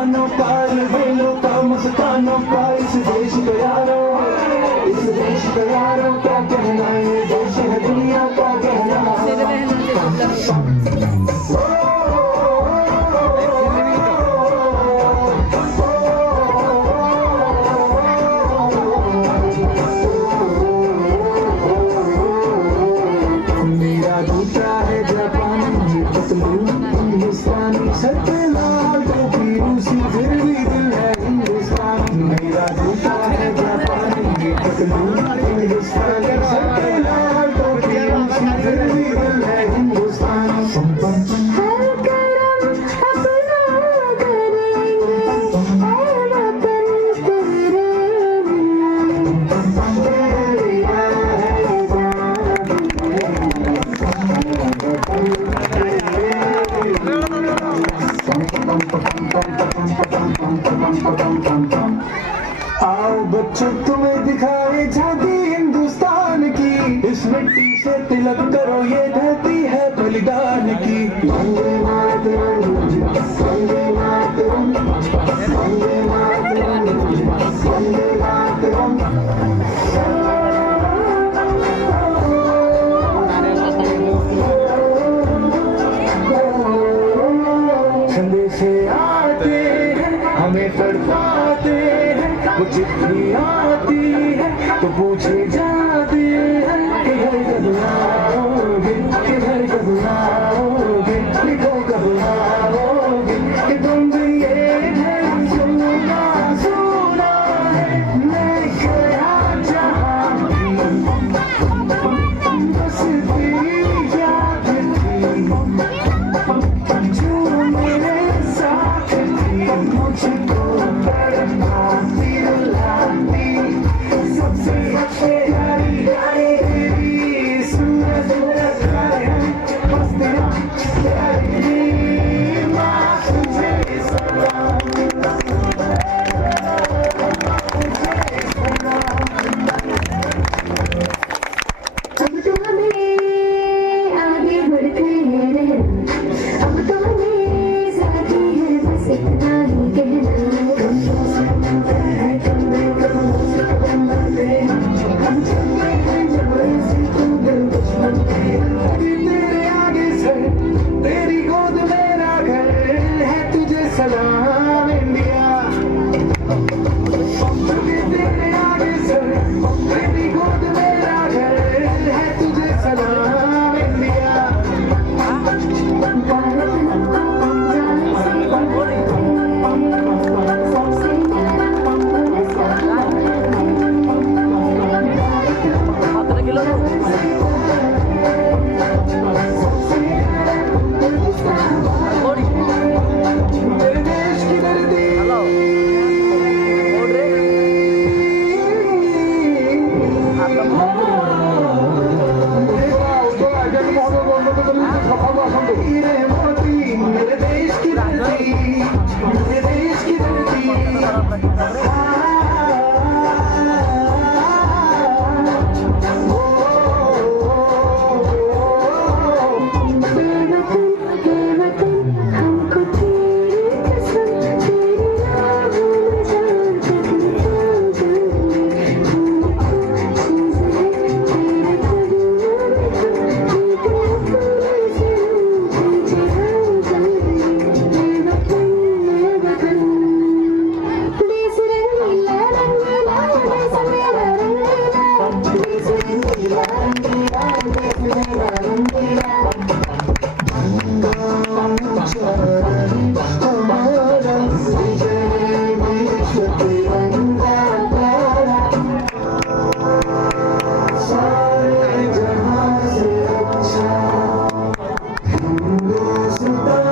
तूफानों का बेलों का मुस्कानों का इस देश का यारो, इस देश का यारो क्या कहना, ये देश है दुनिया का कहना। मेरा दूसरा है जापानी पतलून हिंदुस्तानी सर पे लाल टोपी रूसी फिर भी दिल है हिंदुस्तानी। मेरा दूसरा है जापानी पतलून हिंदुस्तानी सर पे लाल टोपी रूसी फिर भी दिल है हिंदुस्तानी। हर करम अपना करेंगे वतन तेरे आओ बच्चों तुम्हें दिखाए झांकी हिंदुस्तान की, इस मिट्टी से तिलक करो ये धरती है बलिदान की। वंदे मातरम वंदे मातरम वंदे मातरम वंदे मातरम। संदेशे आते हैं हमें तड़पाते हैं, वो चिट्ठी आती है तो पूछे जाते हैं कि घर कब आओगे, कि घर कब आओगे, लिखो कब आओगे कि तुम भी ये घर सुना सुना है। मैं गया जहाँ बस तेरी याद थी जो मेरे साथ थी, मुझको तड़पाती रुलाती सबसे प्यारी गाड़ी तेरी सूरज रखा है बस तेरा प्यारी माँ तुझे सलाम। अब तो हमें आगे बढ़ते रहना, अब तो हमें साथी है बस इतना ही कहना। तेरे आगे से तेरी गोद मेरा घर है, तुझे सलाम इंडिया। तेरे आगे से तेरी गोद मेरा घर है, तुझे सलाम इंडिया। मेरे देश की धरती हीरे मोती, मेरे देश की धरती, मेरे देश की धरती। हमको तेरी कसम तेरी राहों में जाकर खो जाऊंगी। चीज़ है तेरे कदमों में देश रंगीला रंगीला देश मेरा रंगीला, देश रंगीला रंगीला देश मेरा रंगीला। हमारा विजय विश्व तिरंगा प्यारा, सारे जहां से अच्छा हिंदुस्तान।